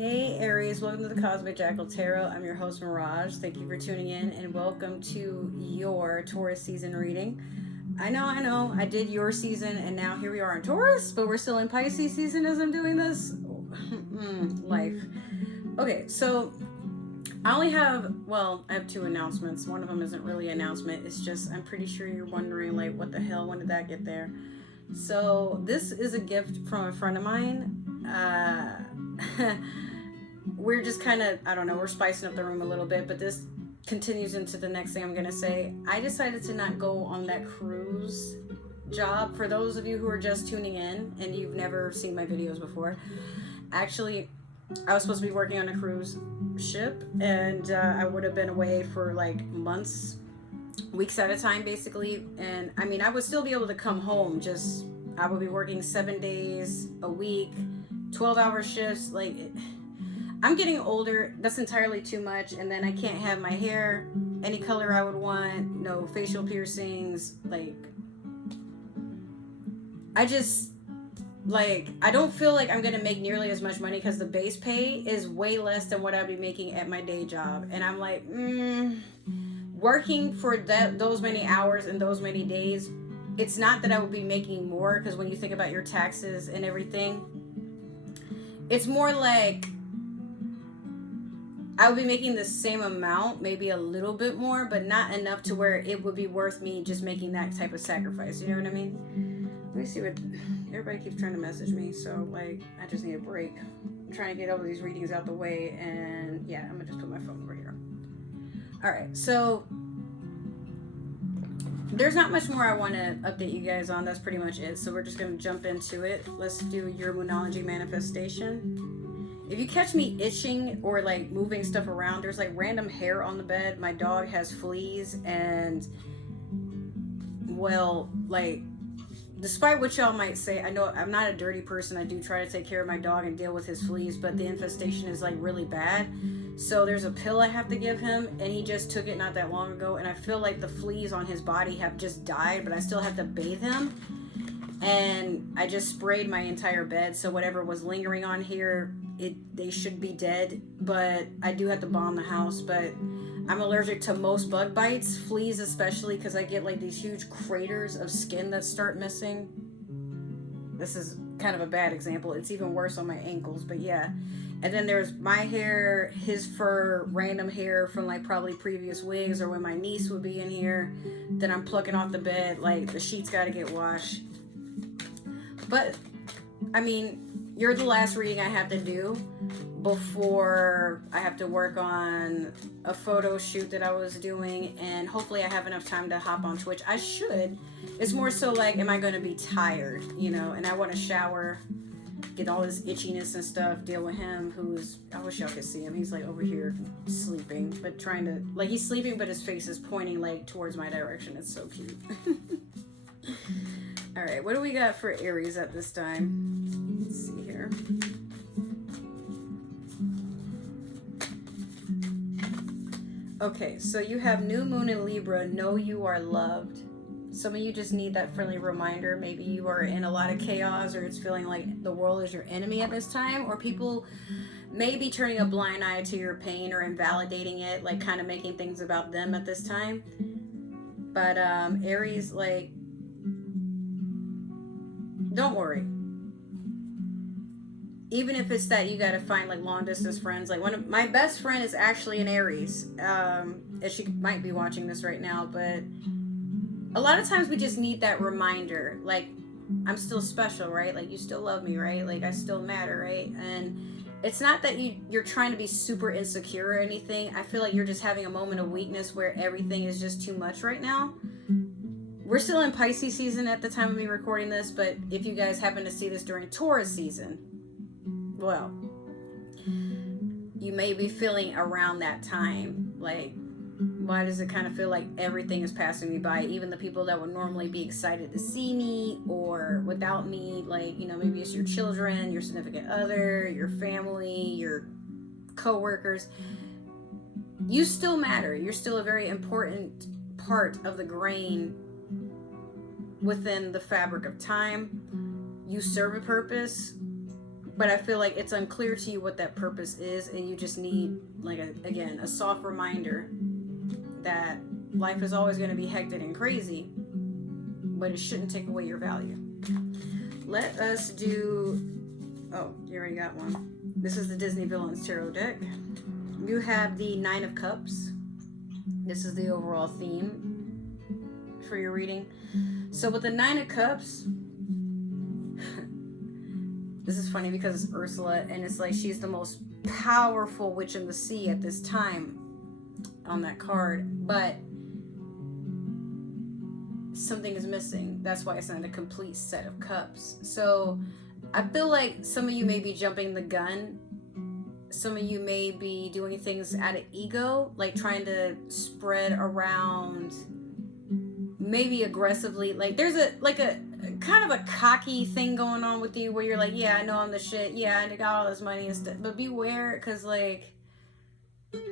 Hey Aries, welcome to the Cosmic Jackal Tarot. I'm your host Mirage. Thank you for tuning in and welcome to your Taurus season reading. I know, I did your season and now here we are in Taurus, but we're still in Pisces season as I'm doing this. Life. Okay, so I have two announcements. One of them isn't really an announcement. It's just, I'm pretty sure you're wondering, like, what the hell? When did that get there? So this is a gift from a friend of mine. We're just kind of, I don't know, we're spicing up the room a little bit, but this continues into the next thing I'm going to say. I decided to not go on that cruise job. For those of you who are just tuning in and you've never seen my videos before, actually, I was supposed to be working on a cruise ship, and I would have been away for like months, weeks at a time, basically. And I mean, I would still be able to come home, just I would be working 7 days a week, 12-hour shifts. Like, I'm getting older. That's entirely too much. And then I can't have my hair any color I would want, no facial piercings. Like, I don't feel like I'm going to make nearly as much money because the base pay is way less than what I'd be making at my day job. And I'm like, working for those many hours and those many days, it's not that I would be making more, because when you think about your taxes and everything, it's more like I would be making the same amount, maybe a little bit more, but not enough to where it would be worth me just making that type of sacrifice. You know what I mean? Let me see what everybody keeps trying to message me. So, like, I just need a break. I'm trying to get all of these readings out the way. And yeah, I'm going to just put my phone over here. All right. So there's not much more I want to update you guys on. That's pretty much it. So we're just going to jump into it. Let's do your Moonology manifestation. If you catch me itching or like moving stuff around, there's like random hair on the bed. My dog has fleas, and well, like, despite what y'all might say, I know I'm not a dirty person. I do try to take care of my dog and deal with his fleas, but the infestation is like really bad. So there's a pill I have to give him, and he just took it not that long ago, and I feel like the fleas on his body have just died, but I still have to bathe him. And I just sprayed my entire bed, so whatever was lingering on here, they should be dead. But I do have to bomb the house. But I'm allergic to most bug bites, fleas especially, because I get like these huge craters of skin that start missing. This is kind of a bad example. It's even worse on my ankles, but yeah. And then there's my hair, his fur, random hair from like probably previous wigs, or when my niece would be in here, then I'm plucking off the bed. Like, the sheets got to get washed. But I mean, you're the last reading I have to do before I have to work on a photo shoot that I was doing, and hopefully I have enough time to hop on Twitch. I should. It's more so like, am I going to be tired, you know? And I want to shower, get all this itchiness and stuff, deal with him, I wish y'all could see him. He's like over here sleeping, but trying to, like, he's sleeping, but his face is pointing like towards my direction. It's so cute. All right, what do we got for Aries at this time? Let's see here. Okay, so you have New Moon in Libra. Know you are loved. Some of you just need that friendly reminder. Maybe you are in a lot of chaos, or it's feeling like the world is your enemy at this time, or people may be turning a blind eye to your pain or invalidating it, like kind of making things about them at this time. But Aries, like, don't worry. Even if it's that you got to find like long distance friends. Like, one of my best friend is actually an Aries. And she might be watching this right now, but a lot of times we just need that reminder. Like, I'm still special, right? Like, you still love me, right? Like, I still matter, right? And it's not that you're trying to be super insecure or anything. I feel like you're just having a moment of weakness where everything is just too much right now. We're still in Pisces season at the time of me recording this, but if you guys happen to see this during Taurus season, well, you may be feeling around that time, like, why does it kind of feel like everything is passing me by? Even the people that would normally be excited to see me or without me, like, you know, maybe it's your children, your significant other, your family, your co-workers. You still matter. You're still a very important part of the grain within the fabric of time. You serve a purpose, but I feel like it's unclear to you what that purpose is, and you just need, like, a soft reminder that life is always going to be hectic and crazy, but it shouldn't take away your value. Let us do... Oh, you already got one. This is the Disney Villains Tarot deck. You have the Nine of Cups. This is the overall theme for your reading. So with the Nine of Cups, this is funny because it's Ursula, and it's like she's the most powerful witch in the sea at this time on that card, but something is missing. That's why it's not a complete set of cups. So I feel like some of you may be jumping the gun. Some of you may be doing things out of ego, like trying to spread around, maybe aggressively. Like there's a kind of a cocky thing going on with you where you're like, yeah, I know I'm the shit. Yeah, I got all this money and stuff. But beware, because like,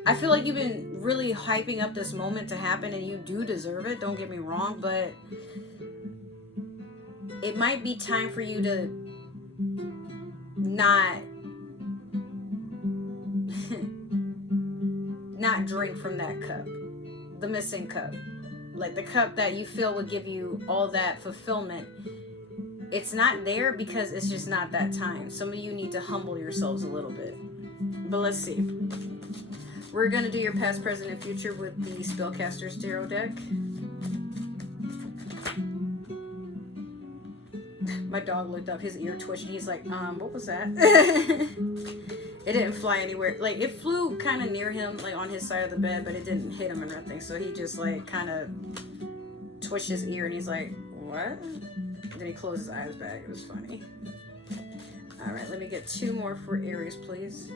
I feel like you've been really hyping up this moment to happen, and you do deserve it. Don't get me wrong, but it might be time for you to not drink from that cup, the missing cup, like the cup that you feel would give you all that fulfillment. It's not there because it's just not that time. Some of you need to humble yourselves a little bit. But let's see. We're going to do your past, present, and future with the Spellcaster's Tarot deck. My dog looked up, his ear twitched, and he's like, what was that? It didn't fly anywhere. Like, it flew kind of near him, like on his side of the bed, but it didn't hit him or nothing. So he just, like, kind of twitched his ear, and he's like, what? And then he closed his eyes back. It was funny. All right, let me get two more for Aries, please.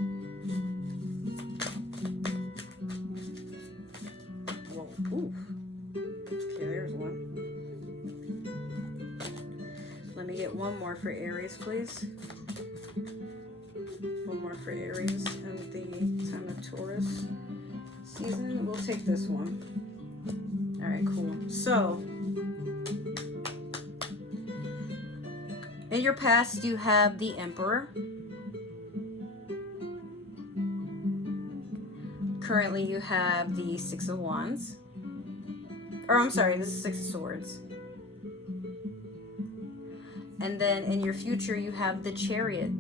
Whoa, ooh. Okay, there's one. Let me get one more for Aries, please. One more for Aries and the time of Taurus season. We'll take this one. All right, cool. So, in your past, you have the Emperor. Currently, you have the Six of Wands. Or, I'm sorry, this is Six of Swords. And then in your future, you have the Chariot.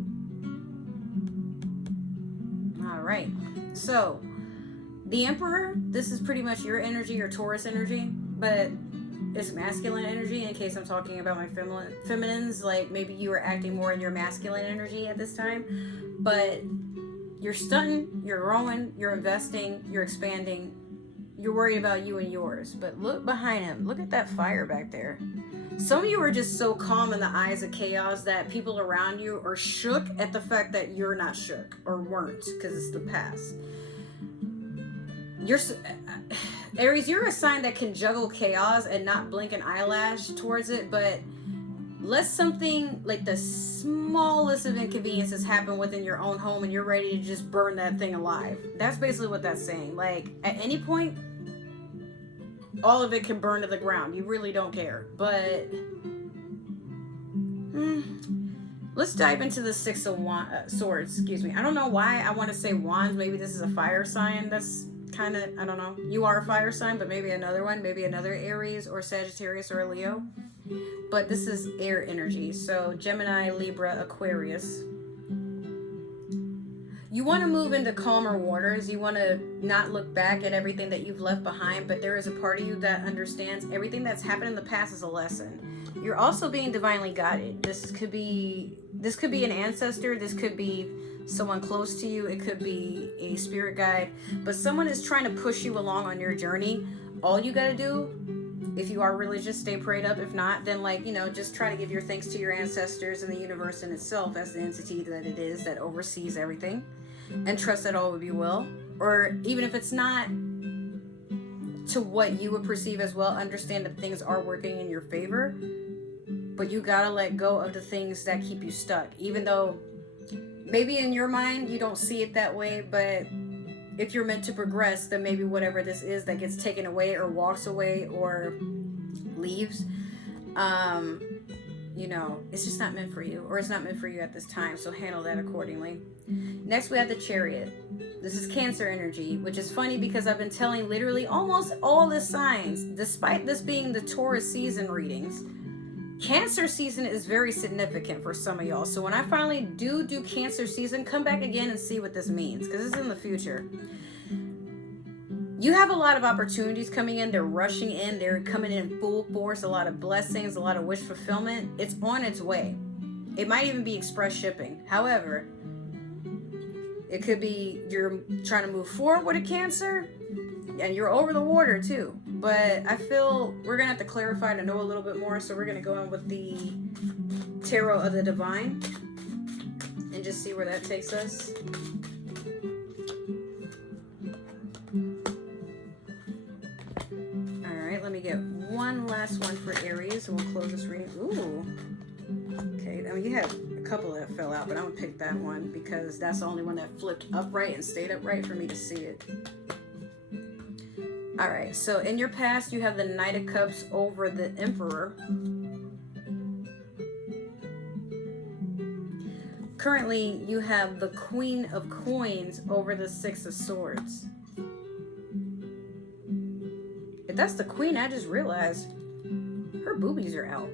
All right. So, the Emperor, this is pretty much your energy, your Taurus energy, but it's masculine energy in case I'm talking about my feminines. Like, maybe you are acting more in your masculine energy at this time, but you're stunting, you're growing, you're investing, you're expanding, you're worried about you and yours. But look behind him. Look at that fire back there. Some of you are just so calm in the eyes of chaos that people around you are shook at the fact that you're not shook or weren't, because it's the past. Aries, you're a sign that can juggle chaos and not blink an eyelash towards it, but let something like the smallest of inconveniences happen within your own home and you're ready to just burn that thing alive. That's basically what that's saying. Like, at any point, all of it can burn to the ground. You really don't care. But let's dive into the Six of Swords. Excuse me. I don't know why I want to say wands. Maybe this is a fire sign. That's kind of, I don't know. You are a fire sign, but maybe another one. Maybe another Aries or Sagittarius or a Leo. But this is air energy. So Gemini, Libra, Aquarius. You want to move into calmer waters. You want to not look back at everything that you've left behind, but there is a part of you that understands everything that's happened in the past is a lesson. You're also being divinely guided. This could be an ancestor. This could be someone close to you. It could be a spirit guide, but someone is trying to push you along on your journey. All you got to do, if you are religious, stay prayed up. If not, then just try to give your thanks to your ancestors and the universe in itself as the entity that it is that oversees everything. And trust that all will be well. Or even if it's not to what you would perceive as well, understand that things are working in your favor. But you gotta let go of the things that keep you stuck. Even though maybe in your mind you don't see it that way, but if you're meant to progress, then maybe whatever this is that gets taken away or walks away or leaves, you know, it's just not meant for you, or it's not meant for you at this time, so handle that accordingly. Next, we have the Chariot. This is Cancer energy, which is funny because I've been telling literally almost all the signs, despite this being the Taurus season readings, Cancer season is very significant for some of y'all. So when I finally do Cancer season, come back again and see what this means, because it's in the future. You have a lot of opportunities coming in. They're rushing in. They're coming in full force. A lot of blessings, a lot of wish fulfillment. It's on its way. It might even be express shipping. However, it could be you're trying to move forward with a Cancer and you're over the water too. But I feel we're going to have to clarify to know a little bit more. So we're going to go in with the Tarot of the Divine and just see where that takes us. Let me get one last one for Aries and we'll close this reading. Ooh. Okay, I mean, you had a couple that fell out, but I'm going to pick that one because that's the only one that flipped upright and stayed upright for me to see it. All right, so in your past, you have the Knight of Cups over the Emperor. Currently, you have the Queen of Coins over the Six of Swords. If that's the Queen, I just realized her boobies are out.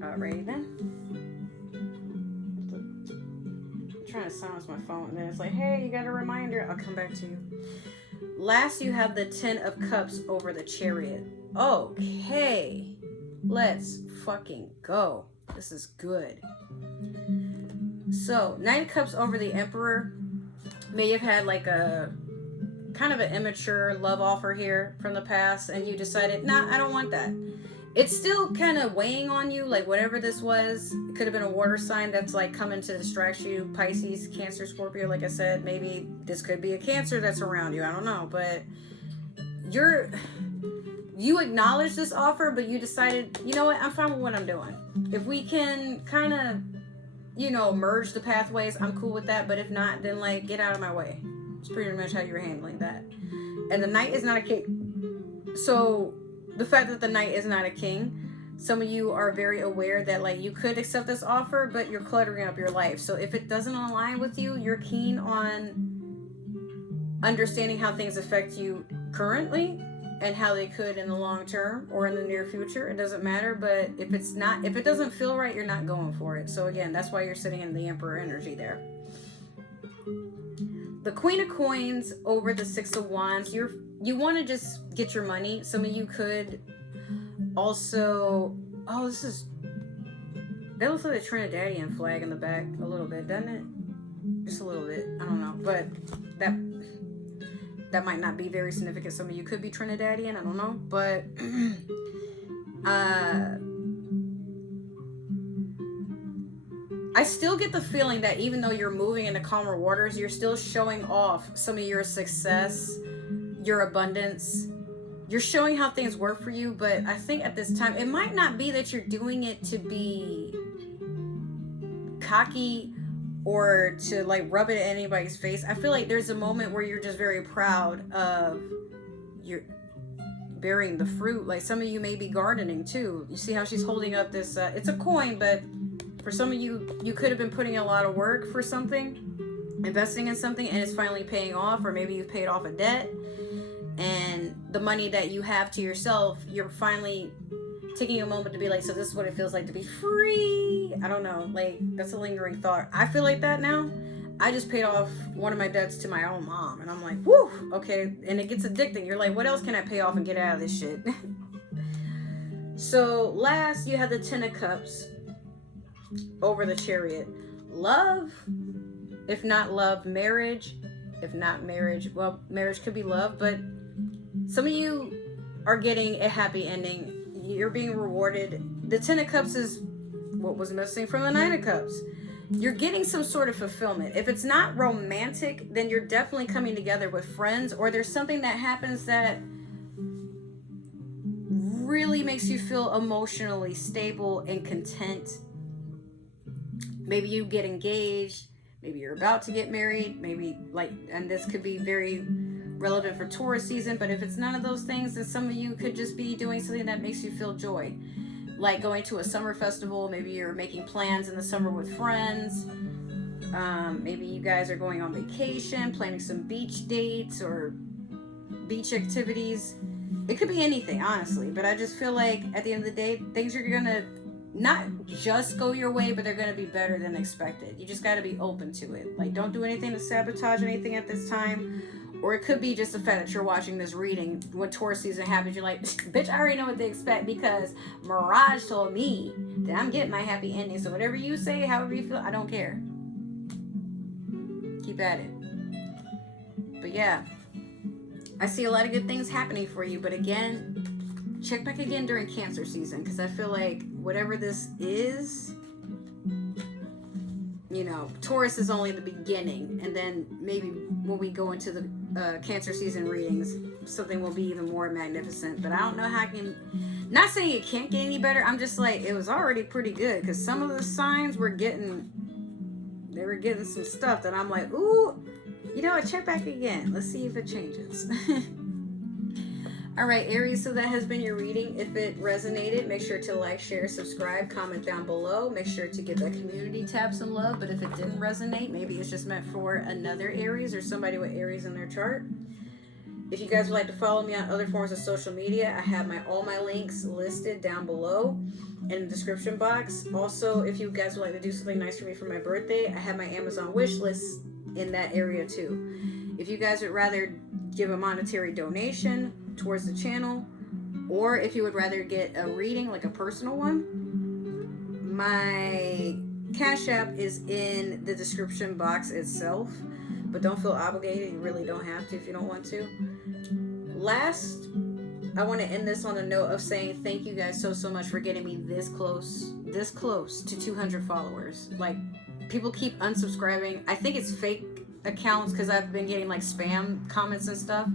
Alrighty then. I'm trying to silence my phone, and then it's like, hey, you got a reminder. I'll come back to you. Last, you have the Ten of Cups over the Chariot. Okay. Let's fucking go. This is good. So, Knight of Cups over the Emperor may have had like a kind of an immature love offer here from the past, and you decided, nah, I don't want that. It's still kind of weighing on you, like whatever this was. It could have been a water sign that's like coming to distract you. Pisces, Cancer, Scorpio, like I said. Maybe this could be a Cancer that's around you. I don't know, but you acknowledged this offer, but you decided, you know what, I'm fine with what I'm doing. If we can kind of, you know, merge the pathways, I'm cool with that. But if not, then like get out of my way. It's pretty much how you're handling that. And the Knight is not a king. So the fact that the Knight is not a king, some of you are very aware that like you could accept this offer, but you're cluttering up your life. So if it doesn't align with you, you're keen on understanding how things affect you currently and how they could in the long term or in the near future. It doesn't matter. But if it doesn't feel right, you're not going for it. So again, that's why you're sitting in the Emperor energy there. The Queen of Coins over the Six of Wands. You want to just get your money. Some of you could also... Oh, that looks like a Trinidadian flag in the back a little bit, doesn't it? Just a little bit. I don't know. But that might not be very significant. Some of you could be Trinidadian. I don't know. But... I still get the feeling that even though you're moving into calmer waters, you're still showing off some of your success, your abundance. You're showing how things work for you, but I think at this time, it might not be that you're doing it to be cocky or to like rub it in anybody's face. I feel like there's a moment where you're just very proud of your bearing the fruit. Like some of you may be gardening too. You see how she's holding up this, it's a coin, but for some of you, you could have been putting in a lot of work for something, investing in something, and it's finally paying off, or maybe you've paid off a debt, and the money that you have to yourself, you're finally taking a moment to be like, so this is what it feels like to be free. I don't know, like, that's a lingering thought. I feel like that now. I just paid off one of my debts to my own mom, and I'm like, whew, okay, and it gets addicting. You're like, what else can I pay off and get out of this shit? So, last, you have the Ten of Cups over the Chariot. Love, if not love, marriage, if not marriage, well, marriage could be love, but some of you are getting a happy ending. You're being rewarded. The Ten of Cups is what was missing from the Nine of Cups. You're getting some sort of fulfillment. If it's not romantic, then you're definitely coming together with friends, or there's something that happens that really makes you feel emotionally stable and content. Maybe you get engaged, maybe you're about to get married, maybe like, and this could be very relevant for Taurus season, but if it's none of those things, then some of you could just be doing something that makes you feel joy. like going to a summer festival. Maybe you're making plans in the summer with friends. Maybe you guys are going on vacation, planning some beach dates or beach activities. It could be anything, honestly, but I just feel like at the end of the day, things are gonna not just go your way, but they're gonna be better than expected. You just gotta be open to it. Like, don't do anything to sabotage anything at this time. Or it could be just the fact that you're watching this reading when Taurus season happens. You're like, bitch, I already know what to expect because Mirage told me that I'm getting my happy ending. So whatever you say, however you feel, I don't care. Keep at it. But yeah, I see a lot of good things happening for you. But again, check back again during Cancer season, because I feel like whatever this is, you know, Taurus is only the beginning, and then maybe when we go into the Cancer season readings, something will be even more magnificent. But I don't know how I can, not saying it can't get any better, I'm just like, it was already pretty good, because some of the signs were getting some stuff that I'm like, ooh, you know what, check back again, let's see if it changes. All right, Aries, so that has been your reading. If it resonated, make sure to like, share, subscribe, comment down below. Make sure to give that community tab some love. But if it didn't resonate, maybe it's just meant for another Aries or somebody with Aries in their chart. If you guys would like to follow me on other forms of social media, I have all my links listed down below in the description box. Also, if you guys would like to do something nice for me for my birthday, I have my Amazon wish list in that area too. If you guys would rather give a monetary donation towards the channel, or if you would rather get a reading, like a personal one, my Cash App is in the description box itself, but don't feel obligated. You really don't have to if you don't want to. Last, I want to end this on a note of saying thank you guys so much for getting me this close to 200 followers. Like, people keep unsubscribing. I think it's fake accounts because I've been getting like spam comments and stuff,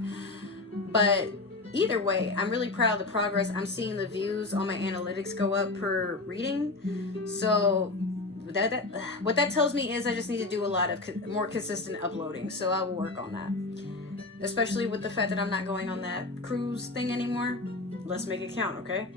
but either way, I'm really proud of the progress. I'm seeing the views on my analytics go up per reading. So what that tells me is I just need to do a lot of more consistent uploading. So I will work on that, especially with the fact that I'm not going on that cruise thing anymore. Let's make it count, okay?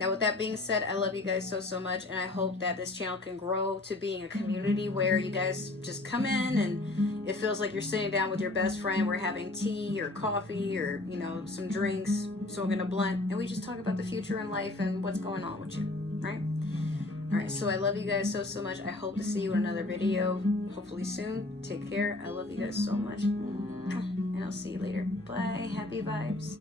Now, with that being said, I love you guys so much, and I hope that this channel can grow to being a community where you guys just come in and it feels like you're sitting down with your best friend. We're having tea or coffee or, you know, some drinks, smoking a blunt, and we just talk about the future in life and what's going on with you, right? All right, so I love you guys so much. I hope to see you in another video, hopefully soon. Take care. I love you guys so much, and I'll see you later. Bye. Happy vibes.